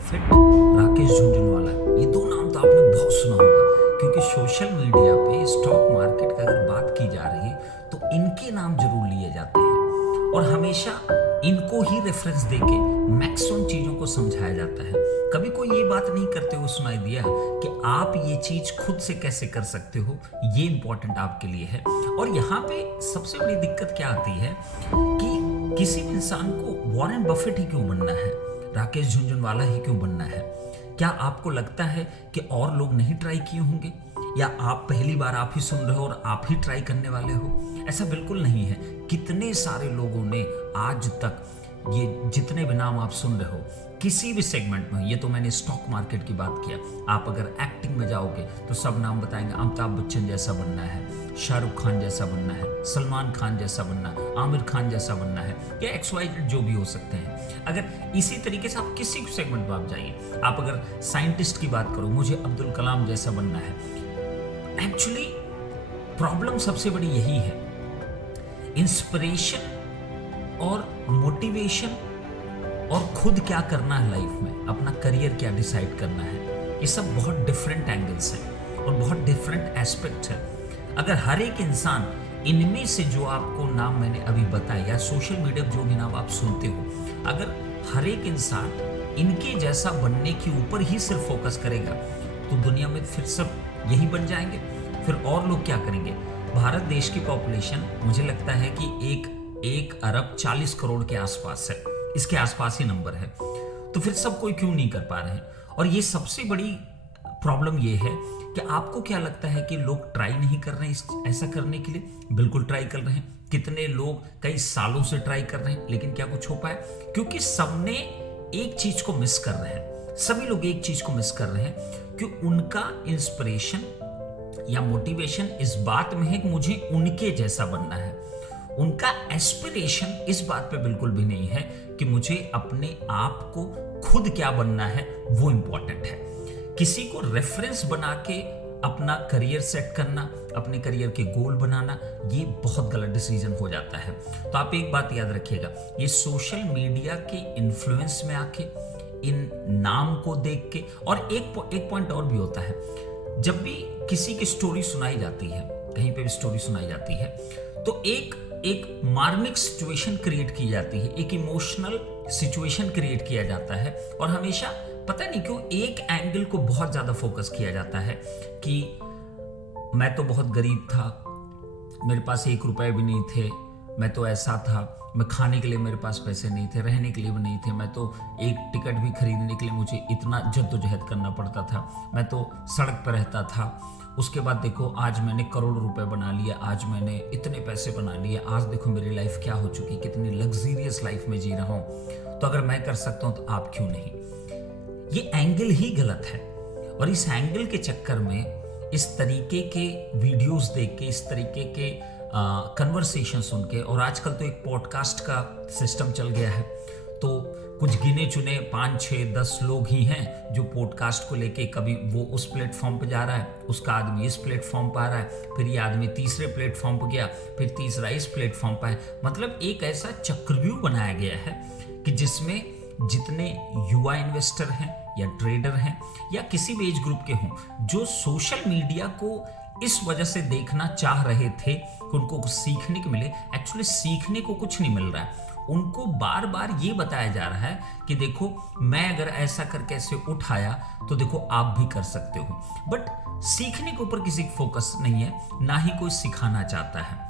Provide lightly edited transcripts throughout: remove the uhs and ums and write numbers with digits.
Buffett, Rakesh Jhunjhunwala, ये दो नाम तो आपने बहुत सुना होगा, क्योंकि सोशल मीडिया पे स्टॉक मार्केट की अगर बात की जा रही तो इनके नाम जरूर लिए जाते हैं और हमेशा इनको ही रेफरेंस देके मैक्सिमम चीजों को समझाया जाता है। कभी कोई ये बात नहीं करते हुए सुनाई दिया कि आप ये चीज खुद से कैसे कर सकते हो, ये इंपॉर्टेंट आपके लिए है। और यहाँ पे सबसे बड़ी दिक्कत क्या आती है कि किसी भी इंसान को वॉरेन बफेट ही क्यों बनना है, राकेश झुनझुनवाला ही क्यों बनना है? क्या आपको लगता है कि और लोग नहीं ट्राई किए होंगे, या आप पहली बार आप ही सुन रहे हो और आप ही ट्राई करने वाले हो? ऐसा बिल्कुल नहीं है। कितने सारे लोगों ने आज तक, ये जितने भी नाम आप सुन रहे हो किसी भी सेगमेंट में, ये तो मैंने स्टॉक मार्केट की बात किया, आप अगर एक्टिंग में जाओगे तो सब नाम बताएंगे, अमिताभ बच्चन जैसा बनना है, शाहरुख खान जैसा बनना है, सलमान खान जैसा बनना है, आमिर खान जैसा बनना है, या XYZ जो भी हो सकते हैं। अगर इसी तरीके से आप किसी सेगमेंट में आप जाइए, आप अगर साइंटिस्ट की बात करो, मुझे अब्दुल कलाम जैसा बनना है। एक्चुअली प्रॉब्लम सबसे बड़ी यही है, इंस्पिरेशन और मोटिवेशन और खुद क्या करना है लाइफ में, अपना करियर क्या डिसाइड करना है, ये सब बहुत डिफरेंट एंगल्स हैं और बहुत डिफरेंट एस्पेक्ट्स हैं। अगर हर एक इंसान इनमें से जो आपको नाम मैंने अभी बताया, या सोशल मीडिया पर जो भी नाम आप सुनते हो, अगर हर एक इंसान इनके जैसा बनने के ऊपर ही सिर्फ फोकस करेगा तो दुनिया में फिर सब यही बन जाएंगे। फिर और लोग क्या करेंगे? भारत देश की पॉपुलेशन मुझे लगता है कि 1 अरब 40 करोड़ के आसपास है, इसके आसपास ही नंबर है। तो फिर सब कोई क्यों नहीं कर पा रहे हैं? और ये सबसे बड़ी प्रॉब्लम ये है कि आपको क्या लगता है कि लोग ट्राई नहीं कर रहे हैं ऐसा करने के लिए? बिल्कुल ट्राई कर रहे हैं। कितने लोग कई सालों से ट्राई कर रहे हैं, लेकिन क्या कुछ हो पाया? क्योंकि सबने एक चीज को मिस कर रहे हैं, सभी लोग एक चीज को मिस कर रहे हैं कि उनका इंस्पिरेशन या मोटिवेशन इस बात में है कि मुझे उनके जैसा बनना है। उनका एस्पिरेशन इस बात पे बिल्कुल भी नहीं है कि मुझे अपने आप को खुद क्या बनना है, वो इंपॉर्टेंट है। किसी को रेफरेंस बना के अपना करियर सेट करना, अपने करियर के गोल बनाना, ये बहुत गलत डिसीजन हो जाता है। तो आप एक बात याद रखिएगा, ये सोशल मीडिया के इन्फ्लुएंस में आके, इन नाम को देख के, और एक पॉइंट और भी होता है, जब भी किसी की स्टोरी सुनाई जाती है, कहीं पे भी स्टोरी सुनाई जाती है, तो एक मार्मिक सिचुएशन क्रिएट की जाती है, एक इमोशनल सिचुएशन क्रिएट किया जाता है, और हमेशा पता नहीं क्यों एक एंगल को बहुत ज्यादा फोकस किया जाता है कि मैं तो बहुत गरीब था, मेरे पास 1 रुपए भी नहीं थे, मैं तो ऐसा था, मैं खाने के लिए मेरे पास पैसे नहीं थे, रहने के लिए भी नहीं थे, मैं तो एक टिकट भी खरीदने के लिए मुझे इतना जद्दोजहद करना पड़ता था, मैं तो सड़क पर रहता था। उसके बाद देखो आज मैंने करोड़ रुपए बना लिए, आज मैंने इतने पैसे बना लिए, आज देखो मेरी लाइफ क्या हो चुकी, कितनी लग्जरियस लाइफ में जी रहा हूँ। तो अगर मैं कर सकता हूँ तो आप क्यों नहीं? ये एंगल ही गलत है। और इस एंगल के चक्कर में, इस तरीके के वीडियोस देख के, इस तरीके के कन्वर्सेशन सुन के, और आजकल तो एक पॉडकास्ट का सिस्टम चल गया है, तो कुछ गिने चुने 5, 6, 10 लोग ही हैं जो पॉडकास्ट को लेके, कभी वो उस प्लेटफॉर्म पे जा रहा है, उसका आदमी इस प्लेटफॉर्म पर आ रहा है, फिर ये आदमी तीसरे प्लेटफॉर्म पर गया, फिर तीसरा इस प्लेटफॉर्म पर है। मतलब एक ऐसा चक्रव्यूह बनाया गया है कि जिसमें जितने युवा इन्वेस्टर हैं या ट्रेडर हैं या किसी भी एज ग्रुप के हों, जो सोशल मीडिया को इस वजह से देखना चाह रहे थे कि उनको कुछ सीखने को मिले, एक्चुअली सीखने को कुछ नहीं मिल रहा है। उनको बार बार ये बताया जा रहा है कि देखो मैं अगर ऐसा करके ऐसे उठाया तो देखो आप भी कर सकते हो, बट सीखने के ऊपर किसी का फोकस नहीं है, ना ही कोई सिखाना चाहता है।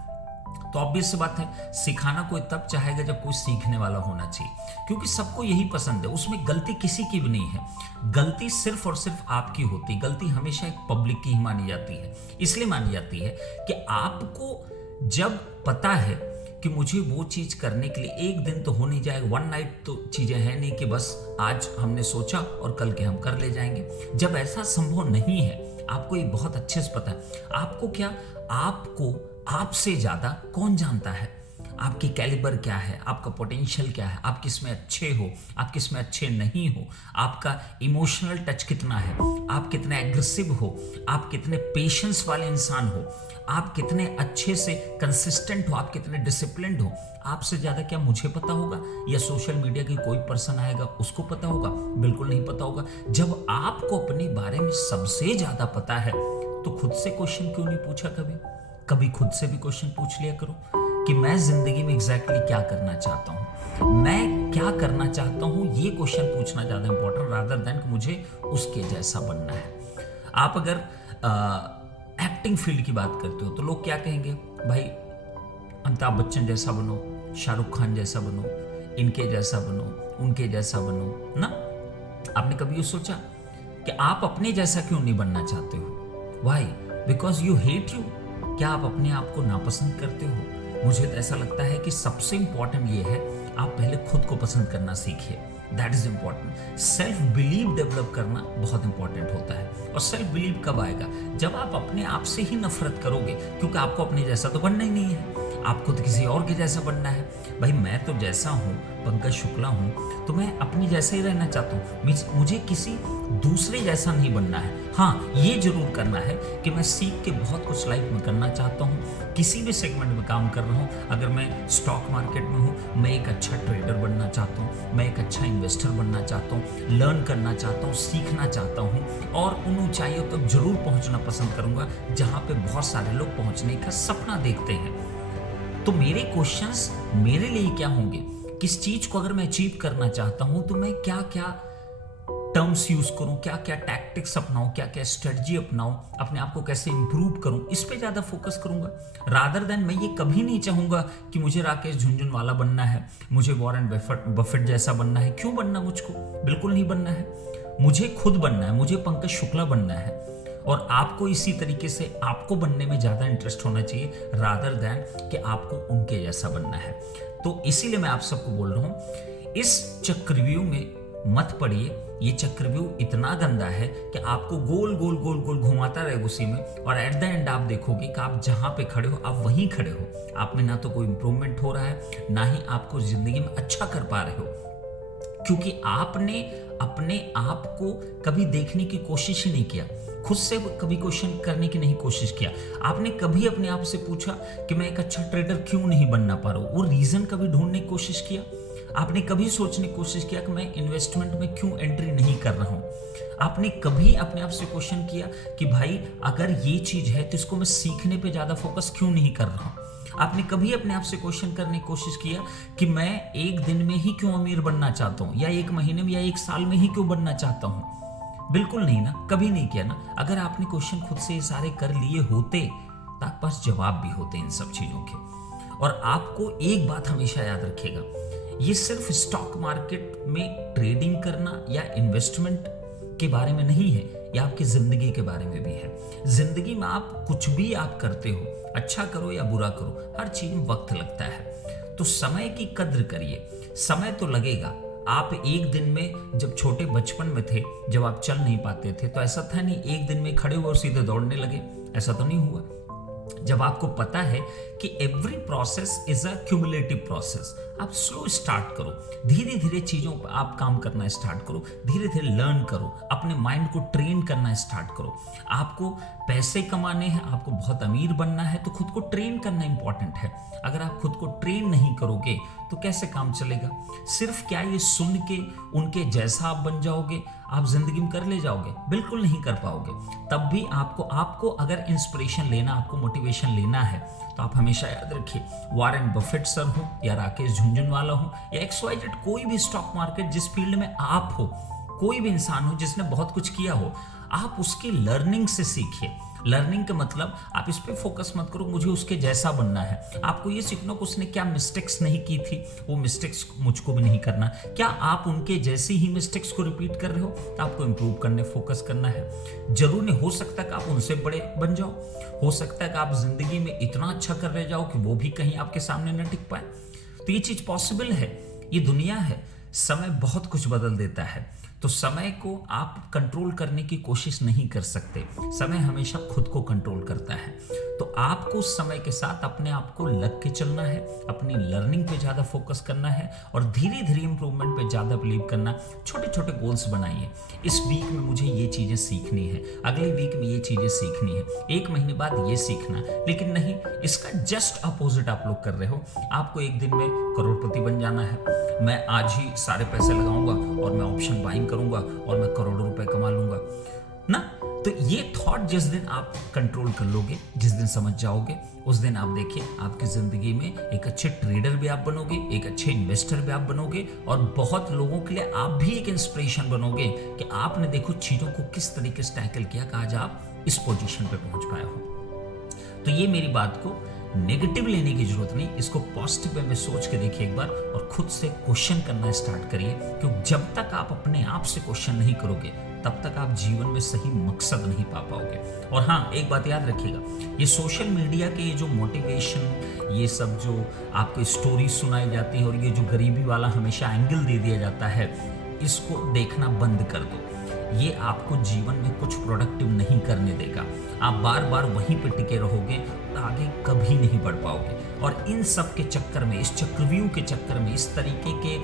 तो ऑब्वियस बात है, सिखाना कोई तब चाहेगा जब कोई सीखने वाला होना चाहिए, क्योंकि सबको यही पसंद है, उसमें गलती किसी की भी नहीं है। गलती सिर्फ और सिर्फ आपकी होती, गलती हमेशा एक पब्लिक की ही मानी जाती है। इसलिए मानी जाती है कि आपको जब पता है कि मुझे वो चीज करने के लिए एक दिन तो हो नहीं जाएगा, वन नाइट तो चीजें हैं नहीं कि बस आज हमने सोचा और कल के हम कर ले जाएंगे। जब ऐसा संभव नहीं है, आपको ये बहुत अच्छे से पता है, आपको क्या, आपको आपसे ज्यादा कौन जानता है? आपकी कैलिबर क्या है, आपका पोटेंशियल क्या है, आप किस में अच्छे हो, आप किस में अच्छे नहीं हो, आपका इमोशनल टच कितना है, आप कितने एग्रेसिव हो, आप कितने पेशेंस वाले इंसान हो, आप कितने अच्छे से कंसिस्टेंट हो, आप कितने डिसिप्लिन्ड हो। आपसे ज़्यादा क्या मुझे पता होगा या सोशल मीडिया की कोई पर्सन आएगा उसको पता होगा? बिल्कुल नहीं पता होगा। जब आपको अपने बारे में सबसे ज़्यादा पता है तो खुद से क्वेश्चन क्यों नहीं पूछा? कभी कभी खुद से भी क्वेश्चन पूछ लिया करो कि मैं जिंदगी में एग्जैक्टली क्या करना चाहता हूँ, मैं क्या करना चाहता हूँ। ये क्वेश्चन पूछना ज़्यादा इंपॉर्टेंट रादर देन कि मुझे उसके जैसा बनना है। आप अगर एक्टिंग फील्ड की बात करते हो तो लोग क्या कहेंगे? भाई अमिताभ बच्चन जैसा बनो, शाहरुख खान जैसा बनो, इनके जैसा बनो, उनके जैसा बनो ना। आपने कभी ये सोचा कि आप अपने जैसा क्यों नहीं बनना चाहते हो? Why? Because you hate you. क्या आप अपने आप को नापसंद करते हो? मुझे तो ऐसा लगता है कि सबसे इंपॉर्टेंट ये है आप पहले खुद को पसंद करना सीखिए। That is important. Self believe develop करना बहुत इंपॉर्टेंट होता है। और सेल्फ बिलीव कब आएगा? जब आप अपने आप से ही नफरत करोगे, क्योंकि आपको अपने जैसा तो बनना ही नहीं है, आपको तो किसी और के जैसा बनना है। भाई मैं तो जैसा हूँ, पंकज शुक्ला हूँ, तो मैं अपनी जैसे ही रहना चाहता हूँ। मुझे किसी दूसरे जैसा नहीं बनना है। हाँ, ये जरूर करना है कि मैं सीख के बहुत कुछ लाइफ में करना चाहता हूँ। किसी भी सेगमेंट में काम कर रहा हूँ, अगर मैं स्टॉक मार्केट में हूँ, मैं एक अच्छा ट्रेडर बनना चाहता हूँ, मैं एक अच्छा इन्वेस्टर बनना चाहता हूँ, लर्न करना चाहता हूँ, सीखना चाहता हूँ और उन ऊंचाइयों तक जरूर पहुँचना पसंद करूँगा जहाँ पे बहुत सारे लोग पहुँचने का सपना देखते हैं। तो मेरे क्वेश्चंस मेरे लिए क्या होंगे? किस चीज को अगर मैं अचीव करना चाहता हूं तो मैं क्या क्या टर्म्स यूज करूं, क्या क्या टैक्टिक्स अपनाऊं, क्या क्या स्ट्रेटजी अपनाऊं, अपने आप को कैसे इंप्रूव करूं, इस पे ज्यादा फोकस करूंगा। रादर देन मैं ये कभी नहीं चाहूंगा कि मुझे राकेश झुनझुनवाला बनना है, मुझे वॉरेन बफेट जैसा बनना है। क्यों बनना? मुझको बिल्कुल नहीं बनना है। मुझे खुद बनना है, मुझे पंकज शुक्ला बनना है। और आपको इसी तरीके से आपको बनने में ज्यादा इंटरेस्ट होना चाहिए रादर देन कि आपको उनके जैसा बनना है। तो इसीलिए मैं आप सबको बोल रहा हूं, इस चक्रव्यूह में मत पड़िए। ये चक्रव्यूह इतना गंदा है कि आपको गोल गोल गोल गोल घुमाता रहेगा उसी में, और एट द एंड आप देखोगे कि आप जहां पे खड़े हो आप वहीं खड़े हो। आप में ना तो कोई इंप्रूवमेंट हो रहा है, ना ही आपको जिंदगी में अच्छा कर पा रहे हो, क्योंकि आपने अपने आप को कभी देखने की कोशिश ही नहीं किया, खुद से कभी क्वेश्चन करने की नहीं कोशिश किया। आपने कभी अपने आप से पूछा कि मैं एक अच्छा ट्रेडर क्यों नहीं बनना पा रहा हूं? वो रीजन कभी ढूंढने की कोशिश किया? आपने कभी सोचने की कोशिश किया कि मैं इन्वेस्टमेंट में क्यों एंट्री नहीं कर रहा हूं? आपने कभी अपने आप से क्वेश्चन किया कि भाई अगर ये चीज है तो इसको मैं सीखने पे ज्यादा फोकस क्यों नहीं कर रहा हूं? आपने कभी अपने आप से क्वेश्चन करने की कोशिश किया कि मैं एक दिन में ही क्यों अमीर बनना चाहता हूं, या एक महीने में या एक साल में ही क्यों बनना चाहता हूं? बिल्कुल नहीं ना, कभी नहीं किया ना। अगर आपने क्वेश्चन खुद से ये सारे कर लिए होते तो आपके पास जवाब भी होते इन सब चीजों के। और आपको एक बात हमेशा याद रखिएगा, ये सिर्फ स्टॉक मार्केट में ट्रेडिंग करना या इन्वेस्टमेंट के बारे में नहीं है, या आपकी जिंदगी के बारे में भी है। जिंदगी में आप कुछ भी आप करते हो, अच्छा करो या बुरा करो, हर चीज में वक्त लगता है। तो समय की कद्र करिए। समय तो लगेगा। आप एक दिन में, जब छोटे बचपन में थे, जब आप चल नहीं पाते थे, तो ऐसा था नहीं एक दिन में खड़े हुए और सीधे दौड़ने लगे, ऐसा तो नहीं हुआ। जब आपको पता है कि every process is a cumulative process, आप स्लो स्टार्ट करो, धीरे धीरे चीजों पर आप काम करना स्टार्ट करो, धीरे धीरे लर्न करो, अपने माइंड को ट्रेन करना स्टार्ट करो। आपको पैसे कमाने हैं, आपको बहुत अमीर बनना है, तो खुद को ट्रेन करना इंपॉर्टेंट है। अगर आप खुद को ट्रेन नहीं करोगे तो कैसे काम चलेगा? सिर्फ क्या ये सुन के उनके जैसा आप बन जाओगे, आप जिंदगी में कर ले जाओगे? बिल्कुल नहीं कर पाओगे। तब भी आपको अगर इंस्पिरेशन लेना, आपको मोटिवेशन लेना है, तो आप हमेशा याद रखिए, वॉरेन बफेट सर हो या राकेश झुनझुनवाला हो या XYZ कोई भी स्टॉक मार्केट जिस फील्ड में आप हो, कोई भी इंसान हो जिसने बहुत कुछ किया हो, आप उसकी लर्निंग से सीखिए। लर्निंग का मतलब आप इस पे फोकस मत करो मुझे उसके जैसा बनना है। आपको ये सीखना कि उसने क्या मिस्टेक्स नहीं की थी, वो मिस्टेक्स मुझको भी नहीं करना। क्या आप उनके जैसी ही मिस्टेक्स को रिपीट कर रहे हो? तो आपको इंप्रूव करने फोकस करना है। जरूर नहीं हो सकता कि आप उनसे बड़े बन जाओ, हो सकता है कि आप जिंदगी में इतना अच्छा कर रह जाओ कि वो भी कहीं आपके सामने न टिक पाए। तो ये चीज पॉसिबल है, ये दुनिया है। समय बहुत कुछ बदल देता है। तो समय को आप कंट्रोल करने की कोशिश नहीं कर सकते, समय हमेशा खुद को कंट्रोल करता है। तो आपको उस समय के साथ अपने आप को लग के चलना है, अपनी लर्निंग पे ज़्यादा फोकस करना है और धीरे धीरे इंप्रूवमेंट पे ज़्यादा बिलीव करना। छोटे छोटे गोल्स बनाइए, इस वीक में मुझे ये चीज़ें सीखनी है, अगले वीक में ये चीज़ें सीखनी है, एक महीने बाद ये सीखना। लेकिन नहीं, इसका जस्ट अपोजिट आप लोग कर रहे हो। आपको एक दिन में करोड़पति बन जाना है, मैं आज ही सारे पैसे लगाऊंगा और मैं ऑप्शन बाइंग करूंगा और मैं करोड़ों रुपए कमा लूंगा ना। तो ये थॉट जिस दिन आप कंट्रोल कर लोगे, जिस दिन समझ जाओगे, उस दिन आप देखिए आपकी जिंदगी में एक अच्छे ट्रेडर भी आप बनोगे, एक अच्छे इन्वेस्टर भी आप बनोगे और बहुत लोगों के लिए आप भी एक इंस्पिरेशन बनोगे कि आपने देखो चीजों को किस तरीके से टैकल किया कि आज आप इस पोजीशन पे पहुंच पाए हो। तो ये मेरी बात को नेगेटिव लेने की जरूरत नहीं, इसको पॉजिटिव वे में सोच के देखिए एक बार और खुद से क्वेश्चन करना स्टार्ट करिए, क्योंकि जब तक आप अपने आप से क्वेश्चन नहीं करोगे तब तक आप जीवन में सही मकसद नहीं पा पाओगे। और हाँ, एक बात याद रखिएगा, ये सोशल मीडिया के ये जो मोटिवेशन, ये सब जो आपको स्टोरी सुनाई जाती है और ये जो गरीबी वाला हमेशा एंगल दे दिया जाता है, इसको देखना बंद कर दो। ये आपको जीवन में कुछ प्रोडक्टिव नहीं करने देगा। आप बार बार वहीं पे टिके रहोगे और आगे कभी नहीं बढ़ पाओगे। और इन सब के चक्कर में, इस चक्रव्यूह के चक्कर में, इस तरीके के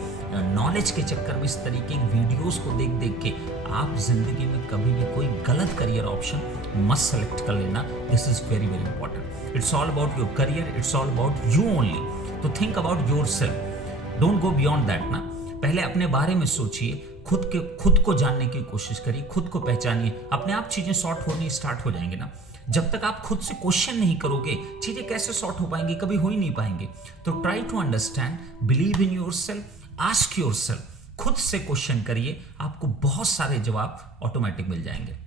नॉलेज के चक्कर में, इस तरीके के वीडियोस को देख देख के आप जिंदगी में कभी भी कोई गलत करियर ऑप्शन मत सेलेक्ट कर लेना। This is very very important. It's all about your career, it's all about you only. तो think about yourself, don't go beyond that ना। पहले अपने बारे में सोचिए, खुद को जानने की कोशिश करिए, खुद को पहचानिए, अपने आप चीजें सॉर्ट होनी स्टार्ट हो जाएंगे ना। जब तक आप खुद से क्वेश्चन नहीं करोगे, चीजें कैसे सॉर्ट हो पाएंगी, कभी हो ही नहीं पाएंगे। तो try to understand, believe in yourself, ask yourself, खुद से क्वेश्चन करिए, आपको बहुत सारे जवाब ऑटोमेटिक मिल जाएंगे।